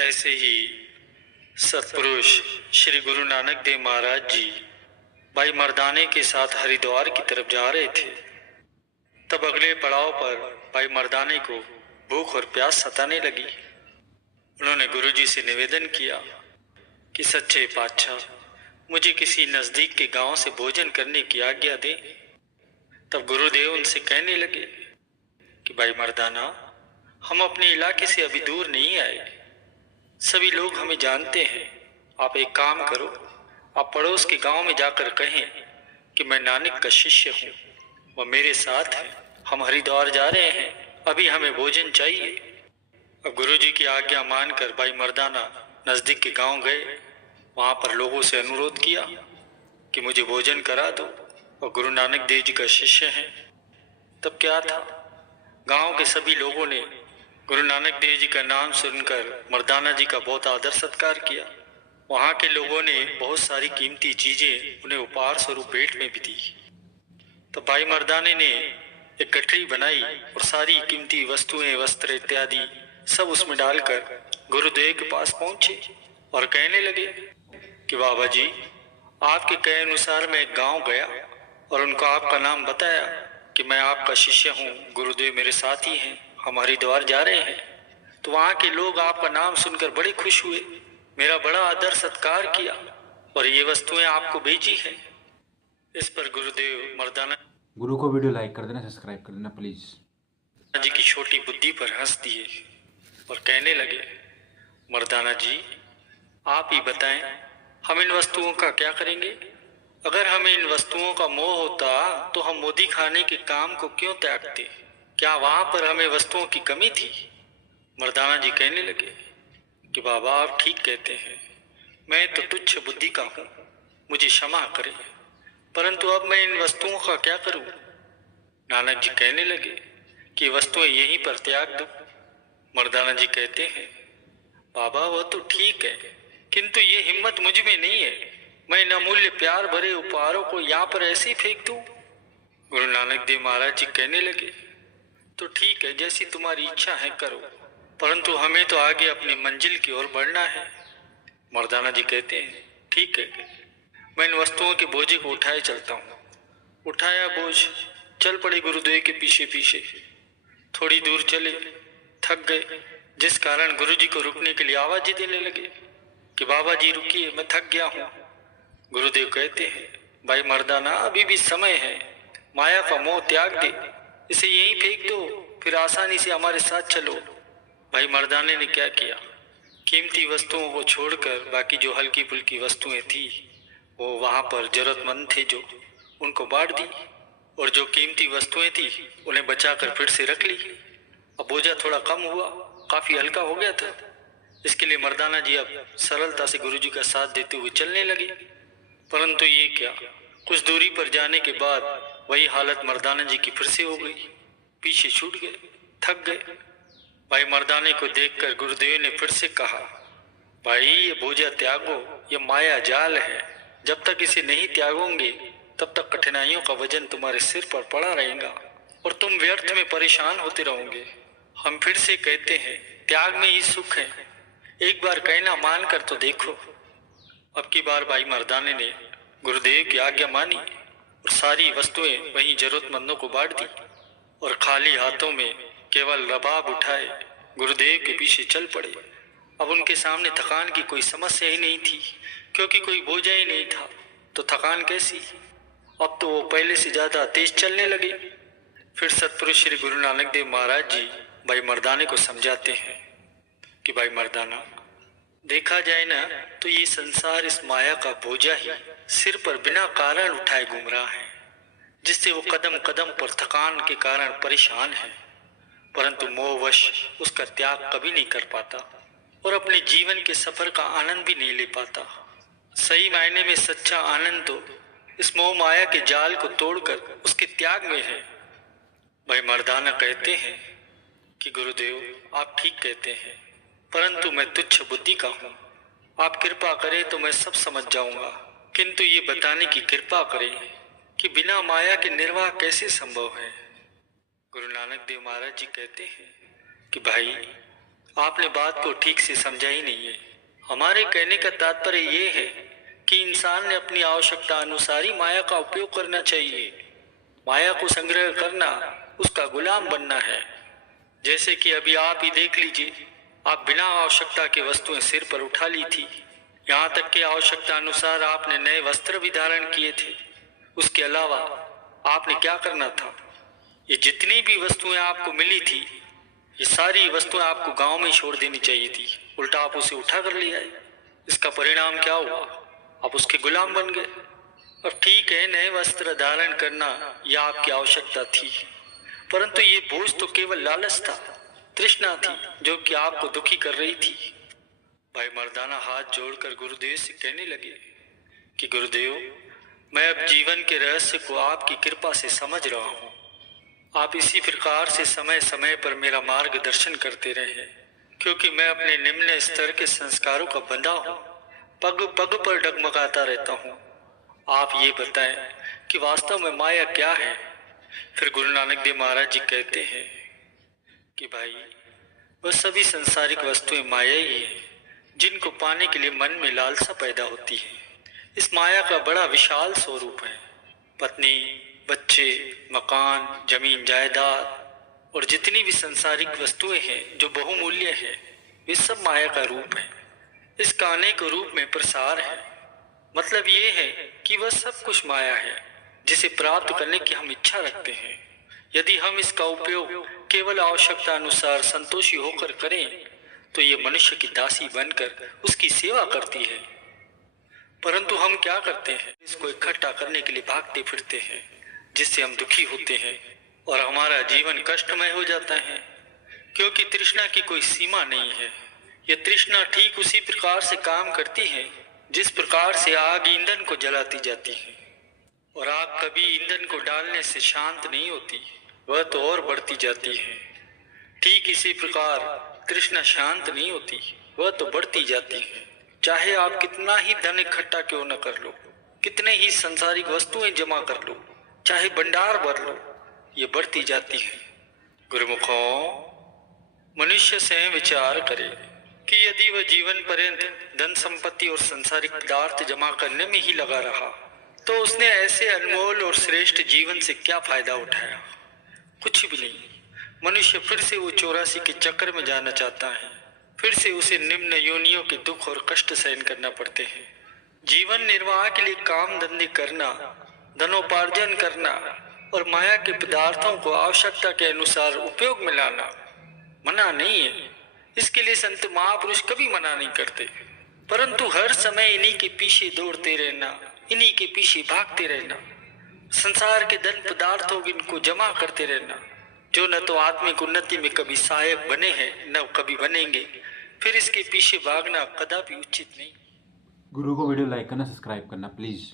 ऐसे ही सतपुरुष श्री गुरु नानक देव महाराज जी भाई मर्दाने के साथ हरिद्वार की तरफ जा रहे थे। तब अगले पड़ाव पर भाई मर्दाने को भूख और प्यास सताने लगी। उन्होंने गुरुजी से निवेदन किया कि सच्चे पातशाह, मुझे किसी नजदीक के गांव से भोजन करने की आज्ञा दें। तब गुरुदेव उनसे कहने लगे कि भाई मर्दाना, हम अपने इलाके से अभी दूर नहीं आए, सभी लोग हमें जानते हैं। आप एक काम करो, आप पड़ोस के गांव में जाकर कहें कि मैं नानक का शिष्य हूँ, वह मेरे साथ है, हम हरिद्वार जा रहे हैं, अभी हमें भोजन चाहिए। अब गुरुजी की आज्ञा मानकर भाई मर्दाना नजदीक के गांव गए। वहां पर लोगों से अनुरोध किया कि मुझे भोजन करा दो, और गुरु नानक देव जी का शिष्य है। तब क्या था, गांव के सभी लोगों ने गुरु नानक देव जी का नाम सुनकर मर्दाना जी का बहुत आदर सत्कार किया। वहां के लोगों ने बहुत सारी कीमती चीजें उन्हें उपहार स्वरूप भेंट में भी दी। तो भाई मर्दाने ने एक गठरी बनाई और सारी कीमती वस्तुएं, वस्त्र इत्यादि सब उसमें डालकर गुरुदेव के पास पहुंचे और कहने लगे कि बाबा जी, आपके कहे अनुसार मैं एक गांव गया और उनको आपका नाम बताया कि मैं आपका शिष्य हूँ, गुरुदेव मेरे साथ ही हैं, हम हरिद्वार जा रहे हैं। तो वहाँ के लोग आपका नाम सुनकर बड़े खुश हुए, मेरा बड़ा आदर सत्कार किया और ये वस्तुएं आपको भेजी है। इस पर गुरुदेव मर्दाना गुरु को वीडियो लाइक कर देना, सब्सक्राइब कर देना प्लीज। जी की छोटी बुद्धि पर हंस दिए और कहने लगे, मर्दाना जी, आप ही बताएं, हम इन वस्तुओं का क्या करेंगे? अगर हमें इन वस्तुओं का मोह होता तो हम मोदी खाने के काम को क्यों त्यागते? क्या वहां पर हमें वस्तुओं की कमी थी? मर्दाना जी कहने लगे कि बाबा, आप ठीक कहते हैं, मैं तो तुच्छ बुद्धि का हूँ, मुझे क्षमा करें, परंतु अब मैं इन वस्तुओं का क्या करूं? नानक जी कहने लगे कि वस्तुएं यहीं पर त्याग दो। मर्दाना जी कहते हैं, बाबा वो तो ठीक है, किंतु ये हिम्मत मुझ में नहीं है, मैं इन अमूल्य प्यार भरे उपहारों को यहाँ पर ऐसे ही फेंक दूं। गुरु नानक देव महाराज जी कहने लगे, तो ठीक है, जैसी तुम्हारी इच्छा है करो, परंतु हमें तो आगे अपनी मंजिल की ओर बढ़ना है। मर्दाना जी कहते हैं, ठीक है, मैं इन वस्तुओं के बोझे को उठाए चलता हूँ। उठाया बोझ, चल पड़े गुरुदेव के पीछे पीछे। थोड़ी दूर चले, थक गए, जिस कारण गुरुजी को रुकने के लिए आवाज ही देने लगे कि बाबा जी रुकिए, मैं थक गया हूँ। गुरुदेव कहते हैं, भाई मर्दाना, अभी भी समय है, माया का मोह त्याग दे, इसे यहीं फेंक दो, फिर आसानी से हमारे साथ चलो। भाई मर्दाने ने क्या किया, कीमती वस्तुओं को छोड़कर बाकी जो हल्की फुल्की वस्तुएं थी वो वहां पर जरूरतमंद थे जो, उनको बांट दी, और जो कीमती वस्तुएं थी उन्हें बचाकर फिर से रख ली। अब बोझा थोड़ा कम हुआ, काफी हल्का हो गया था। इसके लिए मर्दाना जी अब सरलता से गुरुजी का साथ देते हुए चलने लगे। परंतु ये क्या, कुछ दूरी पर जाने के बाद वही हालत मर्दाना जी की फिर से हो गई, पीछे छूट गए, थक गए। भाई मर्दाने को देखकर गुरुदेव ने फिर से कहा, भाई ये बोझा त्यागो, ये माया जाल है, जब तक इसे नहीं त्यागोगे तब तक कठिनाइयों का वजन तुम्हारे सिर पर पड़ा रहेगा और तुम व्यर्थ में परेशान होते रहोगे। हम फिर से कहते हैं, त्याग में ही सुख है, एक बार कहना मान कर तो देखो। अब की बार भाई मर्दाने ने गुरुदेव की आज्ञा मानी और सारी वस्तुएं वहीं जरूरतमंदों को बांट दी और खाली हाथों में केवल रबाब उठाए गुरुदेव के पीछे चल पड़े। अब उनके सामने थकान की कोई समस्या ही नहीं थी, क्योंकि कोई बोझा ही नहीं था, तो थकान कैसी? अब तो वो पहले से ज्यादा तेज चलने लगे। फिर सतपुरुष श्री गुरु नानक देव महाराज जी भाई मर्दाने को समझाते हैं कि भाई मर्दाना, देखा जाए ना तो ये संसार इस माया का बोझा ही सिर पर बिना कारण उठाए घूम रहा है, जिससे वो कदम कदम पर थकान के कारण परेशान है, परंतु मोहवश उसका त्याग कभी नहीं कर पाता और अपने जीवन के सफर का आनंद भी नहीं ले पाता। सही मायने में सच्चा आनंद तो इस मोह माया के जाल को तोड़कर उसके त्याग में है। भाई मर्दाना कहते हैं कि गुरुदेव आप ठीक कहते हैं, परंतु मैं तुच्छ बुद्धि का हूँ, आप कृपा करें तो मैं सब समझ जाऊंगा, किंतु ये बताने की कृपा करें कि बिना माया के निर्वाह कैसे संभव है। गुरु नानक देव महाराज जी कहते हैं कि भाई आपने बात को ठीक से समझा ही नहीं है। हमारे कहने का तात्पर्य ये है कि इंसान ने अपनी आवश्यकता अनुसार ही माया का उपयोग करना चाहिए। माया को संग्रह करना उसका गुलाम बनना है। जैसे कि अभी आप ही देख लीजिए, आप बिना आवश्यकता के वस्तुएं सिर पर उठा ली थी। यहाँ तक कि आवश्यकता अनुसार आपने नए वस्त्र भी धारण किए थे। उसके अलावा आपने क्या करना था, ये जितनी भी वस्तुएं आपको मिली थी, ये सारी वस्तुएं आपको गांव में छोड़ देनी चाहिए थी। उल्टा आप उसे उठा कर ले आए। इसका परिणाम क्या हुआ, आप उसके गुलाम बन गए। अब ठीक है, नए वस्त्र धारण करना यह आपकी आवश्यकता थी, परंतु ये बोझ तो केवल लालच था, तृष्णा थी, जो कि आपको दुखी कर रही थी। भाई मर्दाना हाथ जोड़कर गुरुदेव से कहने लगे कि गुरुदेव, मैं अब जीवन के रहस्य को आपकी कृपा से समझ रहा हूँ। आप इसी प्रकार से समय समय पर मेरा मार्गदर्शन करते रहे, क्योंकि मैं अपने निम्न स्तर के संस्कारों का बंधा हूँ, पग पग पर डगमगाता रहता हूँ। आप ये बताएं कि वास्तव में माया क्या है। फिर गुरु नानक देव महाराज जी कहते हैं कि भाई, वह सभी संसारिक वस्तुएं माया ही है, जिनको पाने के लिए मन में लालसा पैदा होती है। इस माया का बड़ा विशाल स्वरूप है। पत्नी, बच्चे, मकान, जमीन जायदाद और जितनी भी संसारिक वस्तुएं हैं जो बहुमूल्य है, वे सब माया का रूप है। इसका अनेक रूप में प्रसार है। मतलब ये है कि वह सब कुछ माया है, जिसे प्राप्त करने की हम इच्छा रखते हैं। यदि हम इसका उपयोग केवल आवश्यकता अनुसार संतोषी होकर करें, तो ये मनुष्य की दासी बनकर उसकी सेवा करती है। परंतु हम क्या करते हैं, इसको इकट्ठा करने के लिए भागते फिरते हैं, जिससे हम दुखी होते हैं और हमारा जीवन कष्टमय हो जाता है। क्योंकि तृष्णा की कोई सीमा नहीं है। यह तृष्णा ठीक उसी प्रकार से काम करती है जिस प्रकार से आग ईंधन को जलाती जाती है, और आग कभी ईंधन को डालने से शांत नहीं होती, वह तो और बढ़ती जाती है। ठीक इसी प्रकार तृष्णा शांत नहीं होती, वह तो बढ़ती जाती है। चाहे आप कितना ही धन इकट्ठा क्यों न कर लो, कितने ही संसारिक वस्तुएं जमा कर लो, चाहे भंडार भर लो, ये बढ़ती जाती है। गुरुमुखों, मनुष्य से विचार करे कि यदि वह जीवन पर्यंत धन संपत्ति और संसारिक पदार्थ जमा करने में ही लगा रहा, तो उसने ऐसे अनमोल और श्रेष्ठ जीवन से क्या फायदा उठाया? कुछ भी नहीं। मनुष्य फिर से वो 84 के चक्कर में जाना चाहता है। फिर से उसे निम्न योनियों के दुख और कष्ट सहन करना पड़ते हैं। जीवन निर्वाह के लिए काम धंधे करना, धनोपार्जन करना और माया के पदार्थों को आवश्यकता के अनुसार उपयोग में लाना मना नहीं है। इसके लिए संत महापुरुष कभी मना नहीं करते, परंतु हर समय इन्हीं के पीछे दौड़ते रहना, इन्हीं के पीछे भागते रहना, संसार के धन पदार्थों इनको जमा करते रहना, जो न तो आत्मिक उन्नति में कभी सहायक बने हैं न कभी बनेंगे, फिर इसके पीछे भागना कदापि उचित नहीं। गुरु को वीडियो लाइक करना, सब्सक्राइब करना प्लीज़।